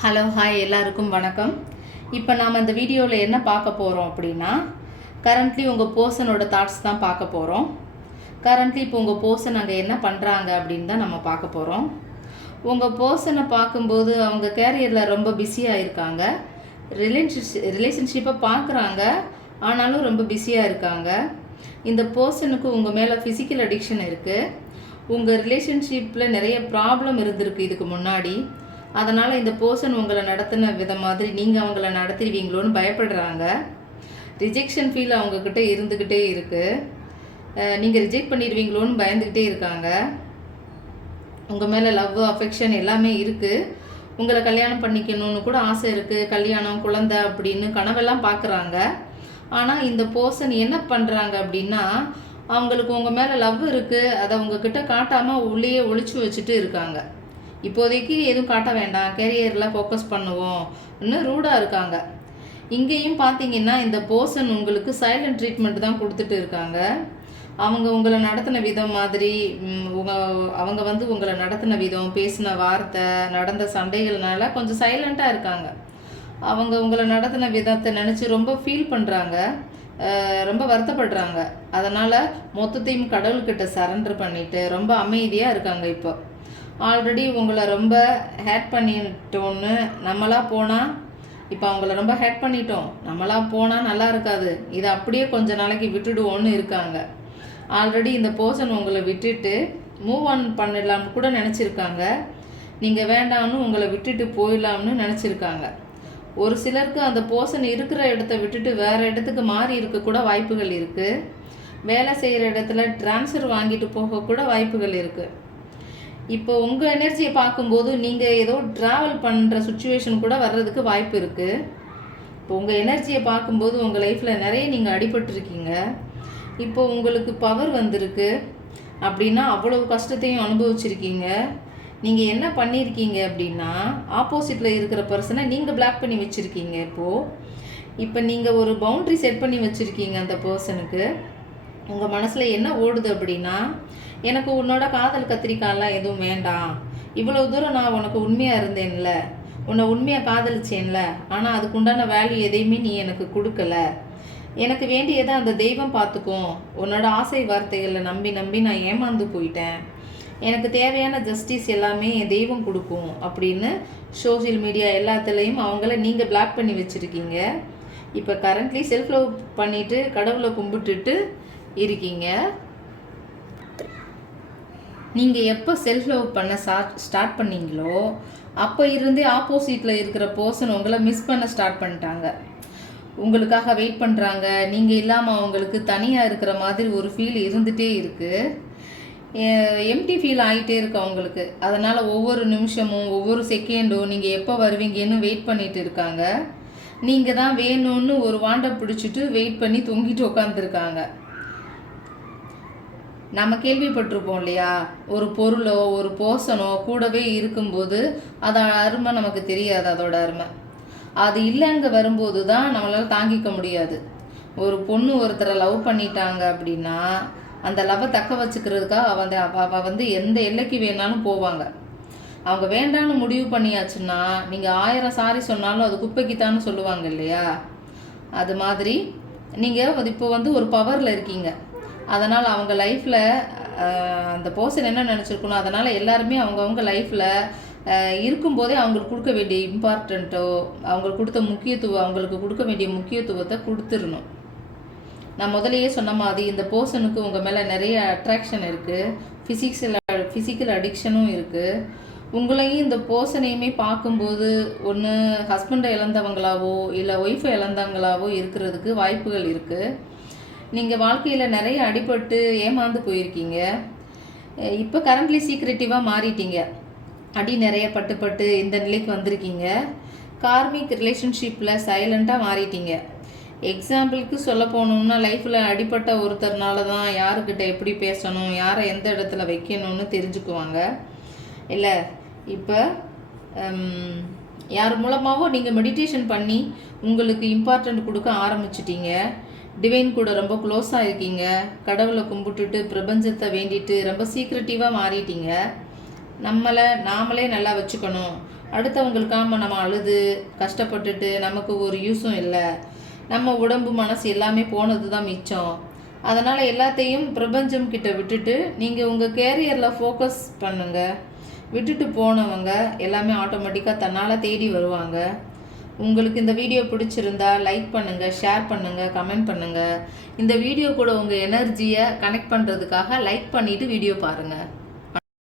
Hello hi எல்லாருக்கும் வணக்கம். இப்போ நாம் இந்த வீடியோவில் என்ன பார்க்க போகிறோம் அப்படின்னா, கரண்ட்லி உங்கள் பர்சனோட தாட்ஸ் தான் பார்க்க போகிறோம். கரண்ட்லி இப்போ உங்கள் பர்சன் அங்கே என்ன பண்ணுறாங்க அப்படின்னு தான் நம்ம பார்க்க போகிறோம். உங்கள் பர்சனை பார்க்கும்போது அவங்க கேரியரில் ரொம்ப பிஸியாக இருக்காங்க. ரிலேஷன்ஷிப்பை பார்க்குறாங்க, ஆனாலும் ரொம்ப பிஸியாக இருக்காங்க. இந்த பர்சனுக்கு உங்கள் மேலே ஃபிசிக்கல் அடிக்ஷன் இருக்குது. உங்கள் ரிலேஷன்ஷிப்பில் நிறைய ப்ராப்ளம் இருந்திருக்கு இதுக்கு முன்னாடி. அதனால் இந்த பர்சன் உங்களை நடத்தின விதம் மாதிரி நீங்கள் அவங்கள நடத்திடுவீங்களோன்னு பயப்படுறாங்க. ரிஜெக்ஷன் ஃபீல் அவங்கக்கிட்ட இருந்துக்கிட்டே இருக்குது. நீங்கள் ரிஜெக்ட் பண்ணிடுவீங்களோன்னு பயந்துக்கிட்டே இருக்காங்க. உங்கள் மேலே லவ் அஃபெக்ஷன் எல்லாமே இருக்குது. உங்களை கல்யாணம் பண்ணிக்கணும்னு கூட ஆசை இருக்குது. கல்யாணம் குழந்தை அப்படின்னு கனவெல்லாம் பார்க்குறாங்க. ஆனால் இந்த பர்சன் என்ன பண்ணுறாங்க அப்படின்னா, அவங்களுக்கு உங்கள் மேலே லவ் இருக்குது, அதை உங்ககிட்ட காட்டாமல் உள்ளேயே ஒழிச்சு வச்சுட்டு இருக்காங்க. இப்போதைக்கு எதுவும் காட்ட வேண்டாம், கேரியரில் ஃபோக்கஸ் பண்ணுவோம் இன்னும் ரூடாக இருக்காங்க. இங்கேயும் பார்த்தீங்கன்னா இந்த பர்சன் உங்களுக்கு சைலண்ட் ட்ரீட்மெண்ட் தான் கொடுத்துட்டு இருக்காங்க. அவங்க உங்களை நடத்தின விதம் மாதிரி அவங்க உங்களை நடத்தின விதம், பேசின வார்த்தை, நடந்த சண்டைகள்னால கொஞ்சம் சைலண்ட்டாக இருக்காங்க. அவங்க உங்களை நடத்தின விதத்தை நினச்சி ரொம்ப ஃபீல் பண்ணுறாங்க, ரொம்ப வருத்தப்படுறாங்க. அதனால் மொத்தத்தையும் கடவுள்கிட்ட சரண்டர் பண்ணிவிட்டு ரொம்ப அமைதியாக இருக்காங்க. இப்போ ஆல்ரெடி உங்களை ரொம்ப ஹேட் பண்ணிட்டோன்னு நம்மளாக போனால், இப்போ அவங்கள ரொம்ப ஹேட் பண்ணிட்டோம், நம்மளாக போனால் நல்லா இருக்காது, இதை அப்படியே கொஞ்ச நாளைக்கு விட்டுடுவோன்னு இருக்காங்க. ஆல்ரெடி இந்த பர்சன் உங்களை விட்டுட்டு மூவ் ஆன் பண்ணிடலாம்னு கூட நினச்சிருக்காங்க. நீங்கள் வேண்டாம்னு உங்களை விட்டுட்டு போயிடலாம்னு நினச்சிருக்காங்க. ஒரு சிலருக்கு அந்த பர்சன் இருக்கிற இடத்த விட்டுட்டு வேறு இடத்துக்கு மாறி இருக்கக்கூட வாய்ப்புகள் இருக்குது. வேலை செய்கிற இடத்துல ட்ரான்ஸ்ஃபர் வாங்கிட்டு போகக்கூட வாய்ப்புகள் இருக்குது. இப்போ உங்கள் எனர்ஜியை பார்க்கும்போது நீங்கள் ஏதோ ட்ராவல் பண்ணுற சுச்சுவேஷன் கூட வர்றதுக்கு வாய்ப்பு இருக்குது. இப்போ உங்கள் எனர்ஜியை பார்க்கும்போது உங்கள் லைஃப்பில் நிறைய நீங்கள் அடிபட்டிருக்கீங்க. இப்போ உங்களுக்கு பவர் வந்திருக்கு அப்படின்னா அவ்வளவு கஷ்டத்தையும் அனுபவிச்சிருக்கீங்க. நீங்கள் என்ன பண்ணியிருக்கீங்க அப்படின்னா, ஆப்போசிட்டில் இருக்கிற பர்சனை நீங்கள் பிளாக் பண்ணி வச்சுருக்கீங்க. இப்போ நீங்கள் ஒரு பவுண்ட்ரி செட் பண்ணி வச்சுருக்கீங்க அந்த பர்சனுக்கு. உங்கள் மனசில் என்ன ஓடுது அப்படின்னா, எனக்கு உன்னோட காதல் கத்திரிக்காயெல்லாம் எதுவும் வேண்டாம், இவ்வளோ தூரம் நான் உனக்கு உண்மையாக இருந்தேன்ல, உன்னை உண்மையாக காதலிச்சேன்ல, ஆனால் அதுக்கு உண்டான வேல்யூ எதையுமே நீ எனக்கு கொடுக்கல, எனக்கு வேண்டியதை அந்த தெய்வம் பார்த்துக்கும், உன்னோட ஆசை வார்த்தைகளில் நம்பி நம்பி நான் ஏமாந்து போயிட்டேன், எனக்கு தேவையான ஜஸ்டிஸ் எல்லாமே என் தெய்வம் கொடுக்கும் அப்படின்னு சோஷியல் மீடியா எல்லாத்துலேயும் அவங்கள நீங்கள் பிளாக் பண்ணி வச்சுருக்கீங்க. இப்போ கரண்ட்லி செல்ஃப் லவ் பண்ணிவிட்டு கடவுளை கும்பிட்டுட்டு இருக்கீங்க. நீங்கள் எப்போ செல்ஃப் லவ் பண்ண ஸ்டார்ட் பண்ணீங்களோ அப்போ இருந்தே ஆப்போசிட்டில் இருக்கிற பர்சன் உங்களை மிஸ் பண்ண ஸ்டார்ட் பண்ணிட்டாங்க. உங்களுக்காக வெயிட் பண்ணுறாங்க. நீங்கள் இல்லாமல் அவங்களுக்கு தனியாக இருக்கிற மாதிரி ஒரு ஃபீல் இருந்துகிட்டே இருக்குது. எம்டி ஃபீல் ஆகிட்டே இருக்கு அவங்களுக்கு. அதனால் ஒவ்வொரு நிமிஷமும் ஒவ்வொரு செகண்டும் நீங்கள் எப்போ வருவீங்கன்னு வெயிட் பண்ணிட்டு இருக்காங்க. நீங்கள் தான் வேணும்னு ஒரு வாண்டை பிடிச்சிட்டு வெயிட் பண்ணி தொங்கிட்டு உட்காந்துருக்காங்க. நம்ம கேள்விப்பட்டிருப்போம் இல்லையா, ஒரு பொருளோ ஒரு பர்சனோ கூடவே இருக்கும்போது அதோட அருமை நமக்கு தெரியாது. அதோட அருமை அது இல்லைங்க வரும்போது தான் நம்மளால் தாங்கிக்க முடியாது. ஒரு பொண்ணு ஒருத்தரை லவ் பண்ணிட்டாங்க அப்படின்னா அந்த லவ்வை தக்க வச்சுக்கிறதுக்காக அவள் எந்த எல்லைக்கு வேணாலும் போவாங்க. அவங்க வேண்டான்னு முடிவு பண்ணியாச்சுன்னா நீங்கள் 1000 சாரி சொன்னாலும் அது குப்பைக்குத்தான்னு சொல்லுவாங்க இல்லையா. அது மாதிரி நீங்கள் இப்போ ஒரு பவரில் இருக்கீங்க. அதனால் அவங்க லைஃப்பில் அந்த பர்சன் என்ன நினச்சிருக்கணும், அதனால் எல்லாருமே அவங்கவுங்க லைஃப்பில் இருக்கும்போதே அவங்களுக்கு கொடுக்க வேண்டிய இம்பார்ட்டண்ட்டோ, அவங்களுக்கு கொடுக்க வேண்டிய முக்கியத்துவத்தை கொடுத்துடணும். நான் முதலையே சொன்ன மாதிரி இந்த பர்சனுக்கு உங்கள் மேலே நிறைய அட்ராக்ஷன் இருக்குது, ஃபிசிக்கல் அடிக்ஷனும் இருக்குது. உங்களையும் இந்த பர்சனையுமே பார்க்கும்போது ஒன்று ஹஸ்பண்டை இழந்தவங்களாவோ இல்லை ஒய்ஃபை இழந்தவங்களாவோ இருக்கிறதுக்கு வாய்ப்புகள் இருக்குது. நீங்கள் வாழ்க்கையில் நிறைய அடிபட்டு ஏமாந்து போயிருக்கீங்க. இப்போ கரண்ட்லி சீக்ரெட்டிவாக மாறிட்டீங்க. அடி நிறைய பட்டு இந்த நிலைக்கு வந்திருக்கீங்க. கார்மிக் ரிலேஷன்ஷிப்பில் சைலண்ட்டாக மாறிட்டீங்க. எக்ஸாம்பிளுக்கு சொல்ல போனோம்னா, லைஃப்பில் அடிப்பட்ட ஒருத்தர்னால தான் யாருக்கிட்ட எப்படி பேசணும், யாரை எந்த இடத்துல வைக்கணும்னு தெரிஞ்சுக்குவாங்க இல்லை. இப்போ யார் மூலமாகவோ நீங்கள் மெடிடேஷன் பண்ணி உங்களுக்கு இம்பார்ட்டண்ட் கொடுக்க ஆரம்பிச்சிட்டீங்க. டிவைன் கூட ரொம்ப க்ளோஸாக இருக்கீங்க. கடவுளை கும்பிட்டுட்டு பிரபஞ்சத்தை வேண்டிட்டு ரொம்ப சீக்ரெட்டிவாக மாறிட்டீங்க. நாமளே நல்லா வச்சுக்கணும், அடுத்தவங்களுக்காக நம்ம அழுது கஷ்டப்பட்டுட்டு நமக்கு ஒரு யூஸும் இல்லை. நம்ம உடம்பு மனசு எல்லாமே போனது தான் மிச்சம். அதனால் எல்லாத்தையும் பிரபஞ்சம் கிட்ட விட்டுட்டு நீங்கள் உங்கள் கேரியரில் ஃபோக்கஸ் பண்ணுங்கள். விட்டுட்டு போனவங்க எல்லாமே ஆட்டோமேட்டிக்காக தன்னால் தேடி வருவாங்க. உங்களுக்கு இந்த வீடியோ பிடிச்சிருந்தா லைக் பண்ணுங்கள், ஷேர் பண்ணுங்கள், கமெண்ட் பண்ணுங்கள். இந்த வீடியோ கூட உங்கள் எனர்ஜியை கனெக்ட் பண்ணுறதுக்காக லைக் பண்ணிவிட்டு வீடியோ பாருங்கள்.